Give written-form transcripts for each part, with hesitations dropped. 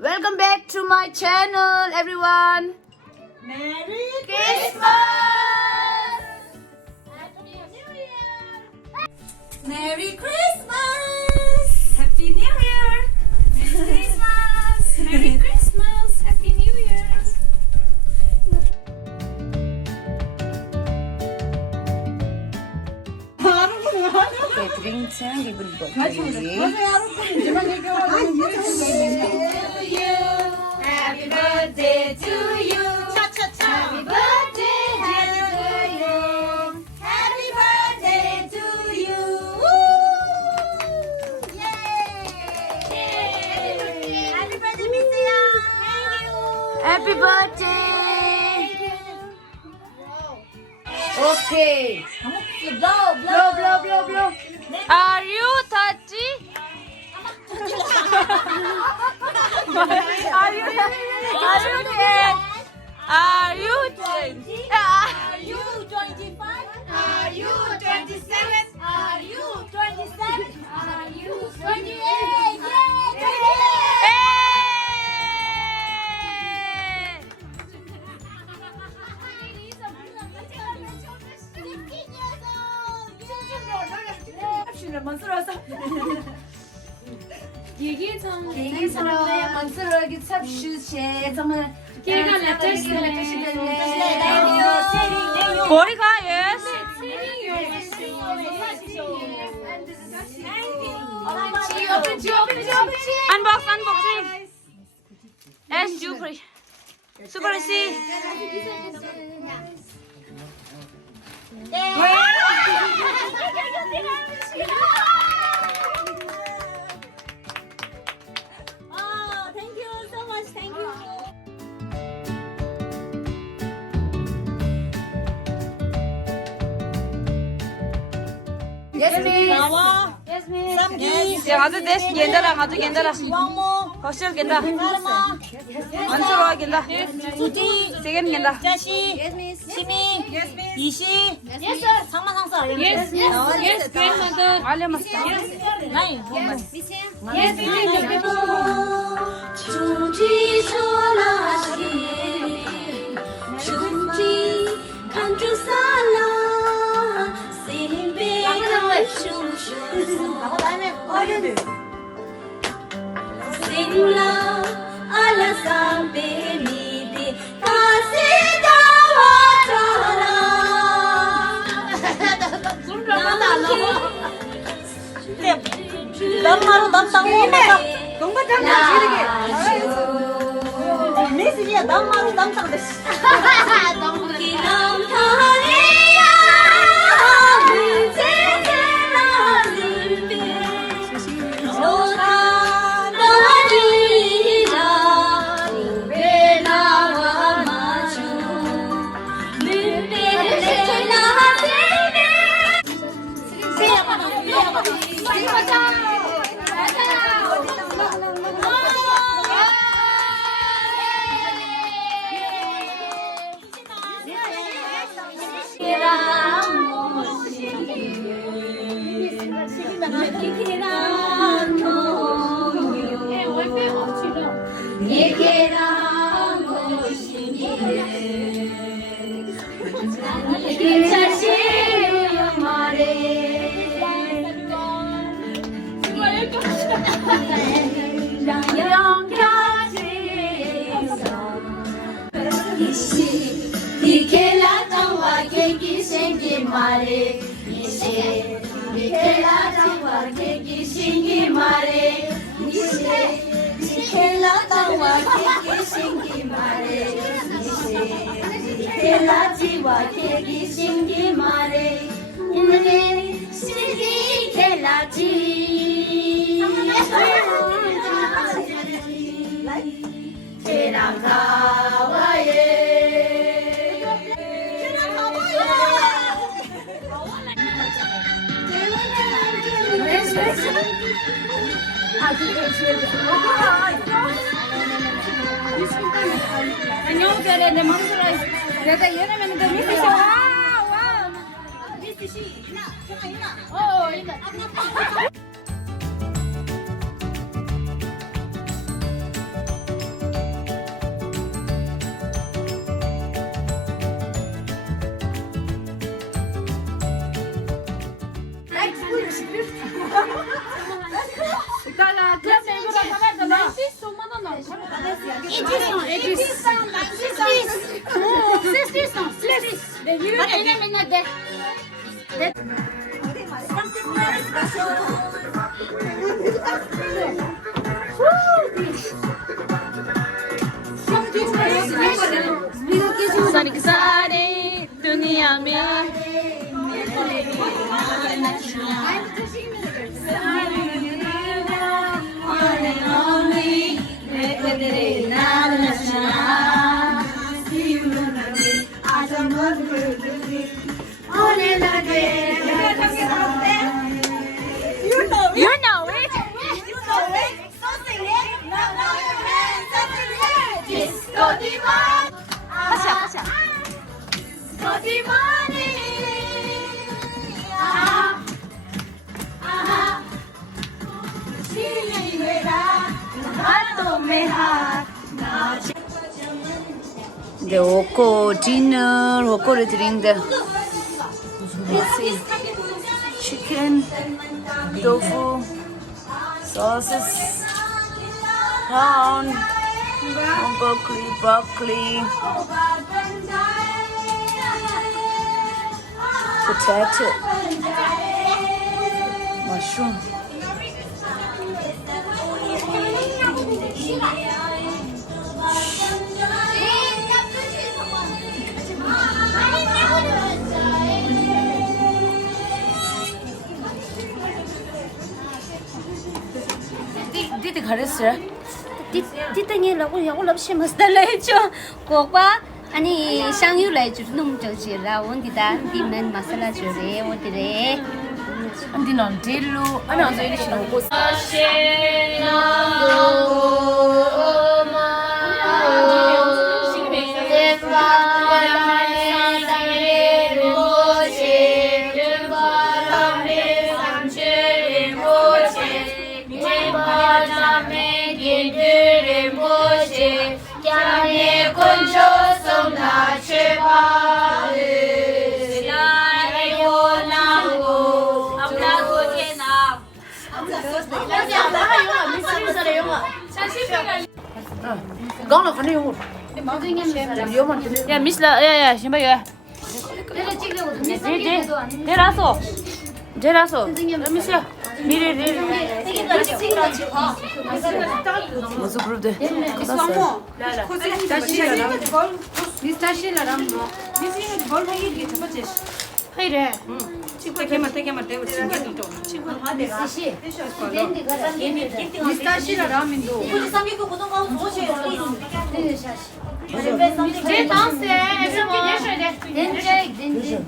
Welcome back to my channel, everyone. Merry Christmas! Happy New Year! Merry Christmas! Happy New Year! Merry Christmas! Merry Christmas! Happy New Year! Catering sang everybody. Happy birthday to you! Happy birthday, happy birthday! Happy birthday to you! Yay! Happy birthday, Miss Young! Thank you! Happy birthday. Okay. Blow, Blow, blow, blow, blow. Are you touchy? Are you dead? Are you dead? Are you 25? Are you 27? Are you 27? Are you 28? Yay! 28! 머리가 yes. Unbox, unboxing. As you please. Super easy. Oh, thank you so much. Thank you. Yes, miss. 나와. Yes, miss. 쌈기. 야, 아주 내 겐다라, 아주 겐다라. 왕모. 거실 겐다. 파르마. 안수로 겐다. 수지. 세겐 겐다. 자시. 시미. 이시. 상만상사. 알려 마스터. 나이. 남마로 남땅 농가 장난 지르게. 메시지야 남마로 남땅 됐어 안녕, 잘해. 내 맘대로 해. 내가 이러면 돼. 미스 씨. 와. 미스시 이나 어, 이거. सारी सारी दुनिया में You know it. So sing it. Now your hands up in the air. Disco Divine. Disco Divine. Aha. Aha. Chile mera. Hato mein haath. The Oko dinner, Oko drink the chicken, tofu, sauces, prawn, broccoli, potato, mushroom. Didi karısı. Didi了，我老什么的来着？国瓜，你香油来就是弄这些了，我的单地门马萨拉之类，我的嘞。 Hindi non dillo. Ano so yun siya ko. Gong là khăn yêu. Ya Miss là ya xin bây giờ. Để ra số. Để ra số. Miss ya. Mire mire. Muzu group de. Hayır. 친구 개만 대고 챙겨도 좀 친구 하대 미스타시라 라면도 우리 삼겹살 고등어 좋으세요. 제 danse. Eski geçirdi.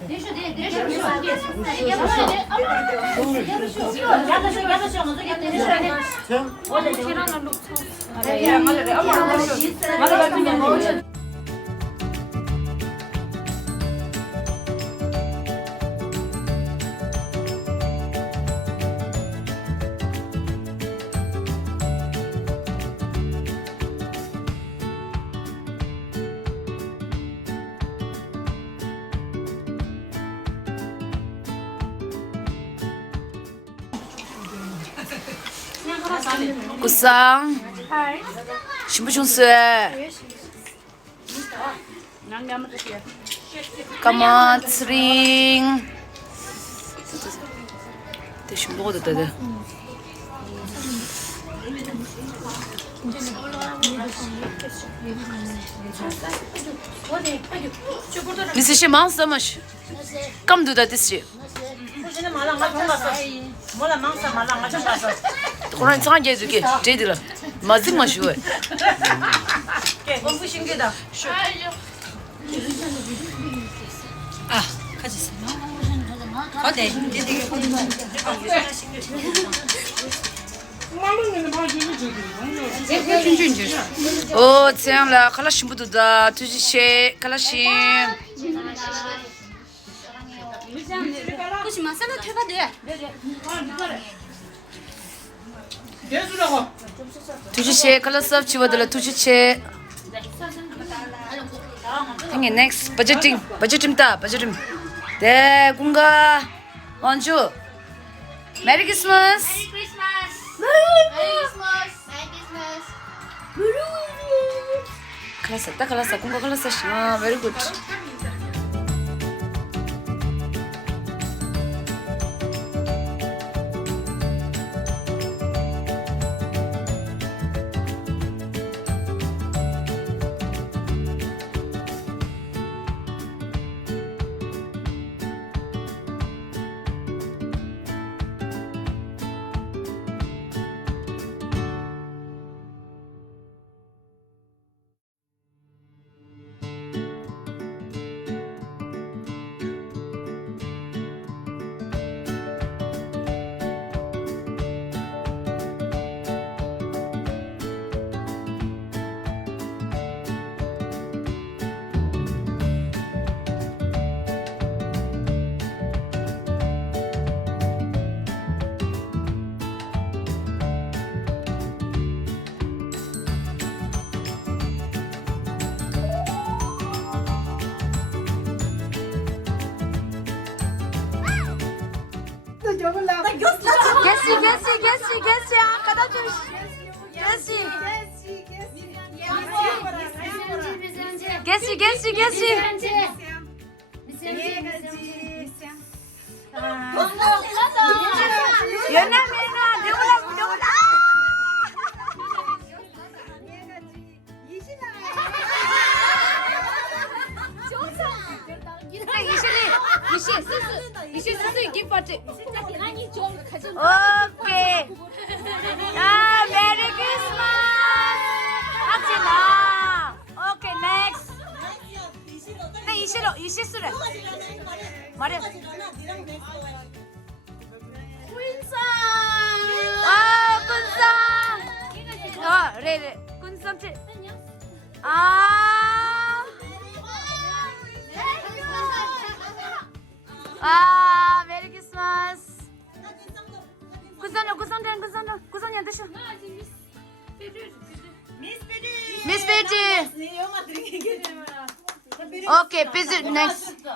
구상. 신부충수에. 까만 스링. 대신 먹어도 돼. Disse şey mansamış. Kam duda disse. 그런 이상한 게 해줄게. 쟤들은 맛있만 쉬워. 너무 신기하다 아 같이 있어 어때? 오, 쟤랑 칼라신 부두다. 두지씨 칼라신. 혹시 마사라 태가 돼? 두지씨 칼라섭 지워들라 두지씨. 행이 next 버저팅 따 버저팅. 네 군가 원주. 메리 크리스마스. Christmas. Merry Christmas. Merry Christmas. 클래스, 딱 클래스, 공부 클래스. 아, very good. 오케이. 아, 메리 크리스마스. 하지 마. 오케이, 넥스트. 네, 이시스래. 말해. 아, 군상. 아, 레레. 군상치. 아, 메리 크리스마스. 구선이 드셔. 미스 피지. 오케이, 피지 넥스트.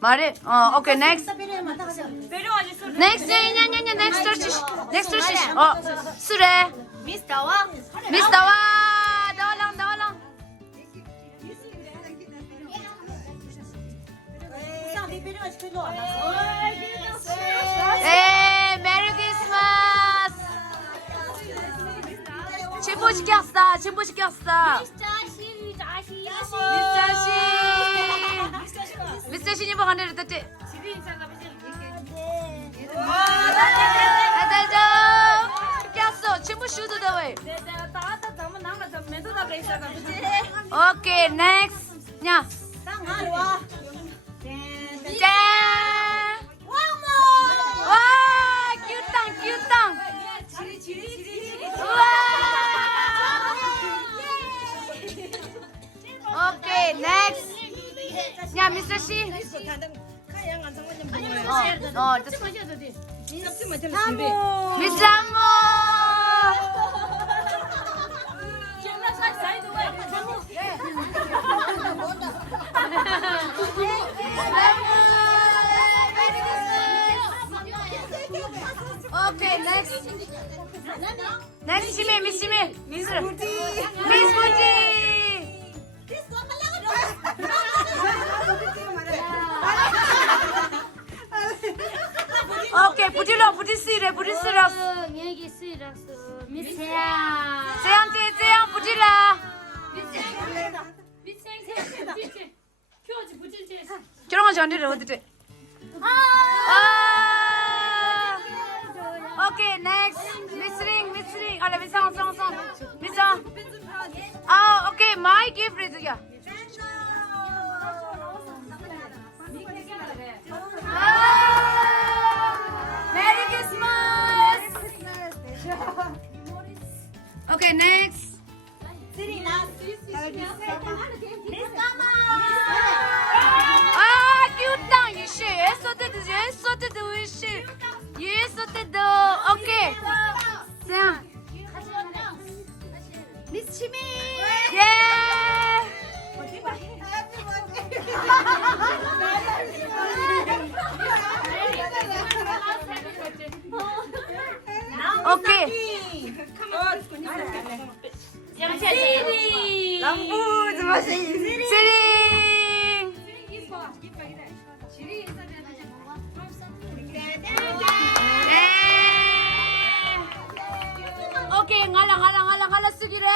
말해. 오케이, 넥스트. 넥스트, 냐냐냐, 넥스트. 술에. 미스터와. 나와랑. 에, 메리 크리스마스. 진보 시켰어. 미스터 씨 이번 하늘 어떻게? 시켰어. 진보 슈도 더웨. 오케이, 넥스트. 냐. 짠! 와, 큐땅. 우와! 오케이, 넥스트. 야, 미스터 씨. 미스 암모. 오케이, 넥스트. 넥스트 미스 부지. 오케이, 부지러스. 여기 쓰이라서 미세야. 재영 부지러. 결혼하지 않으래 어디래? 오케이, 넥스트. 미스링. 알아, 미상. 아, 오케이, 마이 기프트야. 메리 크리스마스. 오케이, 넥스트. 아, 큐땅. 이씨, 애써대도 이씨. 예써대도. 오케이. 자. 미스 치미. 예. 오케이. 람부怎么是Okay, ngala sige re.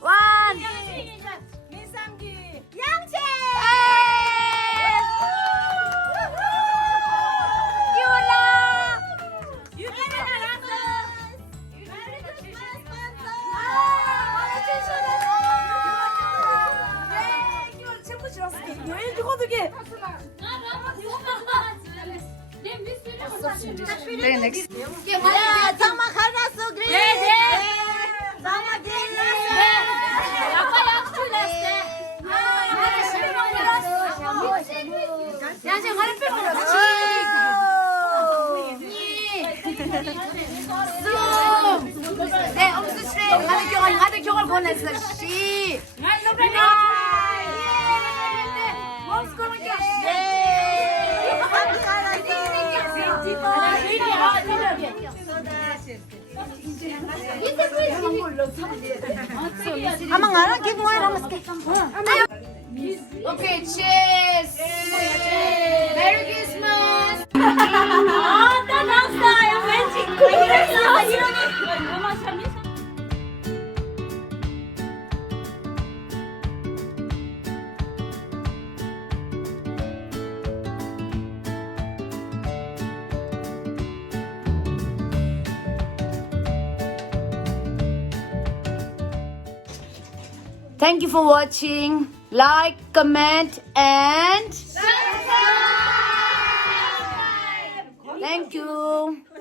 1. 민상기 양채 Very next. 야 장마 갈았어 그래 장마 ngada kyong bonesla shi. 아마 나랑 기분 이러면서 Okay, cheers. Merry Christmas. Thank you for watching. Like, comment, and subscribe. Thank you.